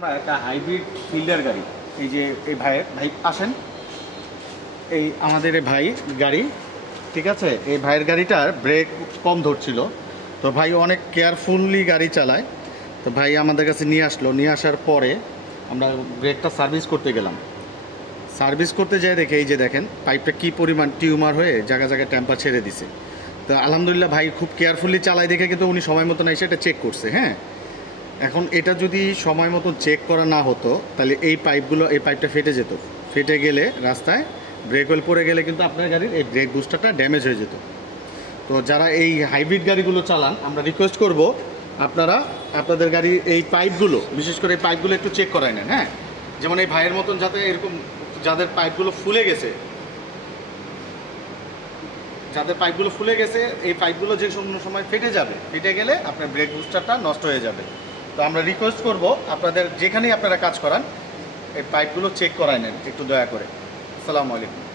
আমরা একটা hybrid fielder গাড়ি, এই যে এই ভাই আসেন, এই আমাদের এই ভাই গাড়ি, ঠিক আছে, এই ভাইয়ের গাড়িটার ব্রেক কম ধরছিল, তো ভাই অনেক কেয়ারফুলি গাড়ি চালায়, তো ভাই আমাদের কাছে নিয়ে আসলো, নিয়ে আসার পরে আমরা ব্রেকটা সার্ভিস করতে গেলাম। সার্ভিস করতে যাই দেখে এই যে দেখেন পাইপটা কী পরিমাণ টিউমার হয়ে জায়গায় জায়গায় টেম্পার ছেড়ে দিছে। তো আলহামদুলিল্লাহ ভাই খুব কেয়ারফুলি চালায় দেখে কিন্তু উনি সময় মতো না এসে এটা চেক করছে। হ্যাঁ, এখন এটা যদি সময় মতো চেক করা না হতো তাহলে এই পাইপটা ফেটে যেত, ফেটে গেলে রাস্তায় ব্রেক ওয়েল পড়ে গেলে কিন্তু আপনার গাড়ির এই ব্রেক বুস্টারটা ড্যামেজ হয়ে যেত। তো যারা এই হাইব্রিড গাড়িগুলো চালান আমরা রিকোয়েস্ট করব আপনারা আপনাদের গাড়ির এই পাইপগুলো, বিশেষ করে এই পাইপগুলো একটু চেক করায় নেন। হ্যাঁ, যেমন এই ভাইয়ের মতন যাতে এরকম যাদের পাইপগুলো ফুলে গেছে, এই পাইপগুলো যে কোনো সময় ফেটে যাবে, ফেটে গেলে আপনার ব্রেক বুস্টারটা নষ্ট হয়ে যাবে। তো আমরা রিকোয়েস্ট করব আপনাদের যেখানেই আপনারা কাজ করান এই পাইপগুলো চেক করায় নেন একটু দয়া করে। আসসালামু আলাইকুম।